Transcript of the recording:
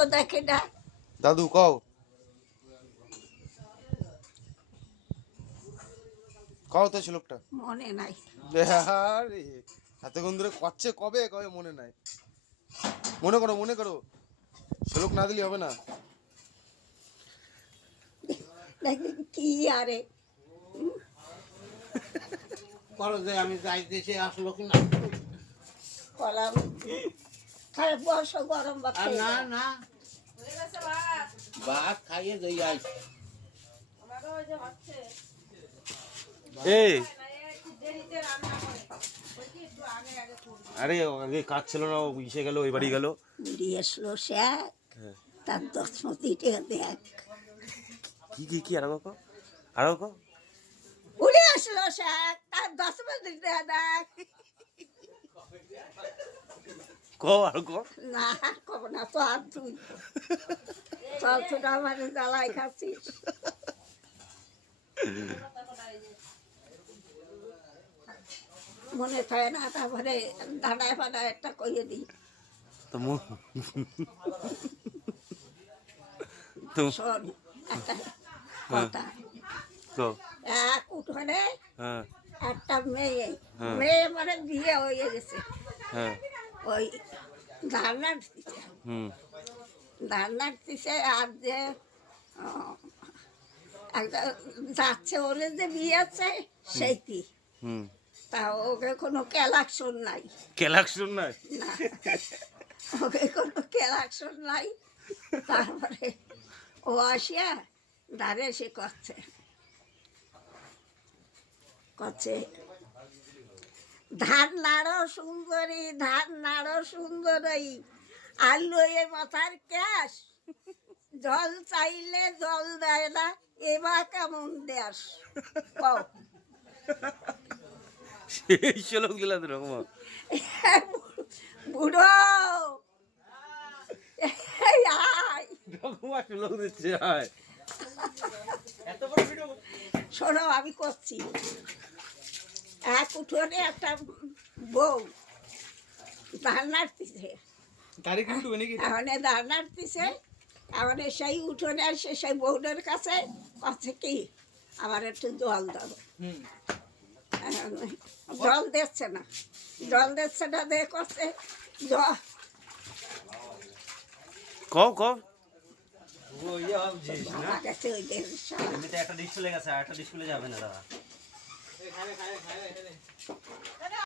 লোকও দেখে না। দাদু কও কও তো শ্লোকটা মনে নাই। আরে এতক্ষণ ধরে করছে, কবে কবে মনে নাই? মনে করো শ্লোক না দিলে হবে না। কি আরে করো যে আমি যাই দেশে আসলো কি না। কলাম খায় বসো, গরম ভাত আর খেয়ে না যাও। না ভাত খাইয়ে যাই আই। এই আরে আগে কাজ ছিল না, ও ইসে গেল, ওই বাড়ি গেল। বুড়ি আসলো শেখ, তার 10 মতিটা দেখ। কি আরো কো বুড়ি আসলো শেখ, তার 10 মতিটা দেখ। কো আরো কো না কব না তো, আর তুই চল ছোট আমার জ্বালাই খাচ্ছিস। মনে থাকে না, তারপরে দাঁড়ায় ফাড়ায় একটা কইয়ে দিই। তো শোন একটা কথা, এক উঠোনে একটা মেয়ে, মেয়ে মানে বিয়ে হয়ে গেছে, ওই ধান নাড়তেছে আর যে একটা যাচ্ছে ওরে যে বিয়ে আছে সেইটি, তা ওকে কোনো কালেকশন নাই। না, ওকে কোনো কালেকশন নাই। তারপরে ও আসিয়া দাঁড়ে সে করছে ধান নাড়ো সুন্দরী, ধান নাড়ো সুন্দরী, আলু এ মাথার ক্যাশ, জল চাইলে জল দেয় না, এবার কেমন দেশ কও। সেই শ্লোক দিলা তো রকম বুড়ো এই আয়, শ্লোক দিচ্ছে। শোনো আমি করছি। এক উঠোনে একটা বউ ধান নাড়তেছে, এখন ধান নাড়তেছে, এখন সেই উঠোনে আসে সেই বউটার কাছে কাছে কি আমার একটু জল দাও। জল দিচ্ছে না দিয়ে করছে জল। একটা ডিশ চলে গেছে, আর একটা ডিশ চলে যাবে না দাদা।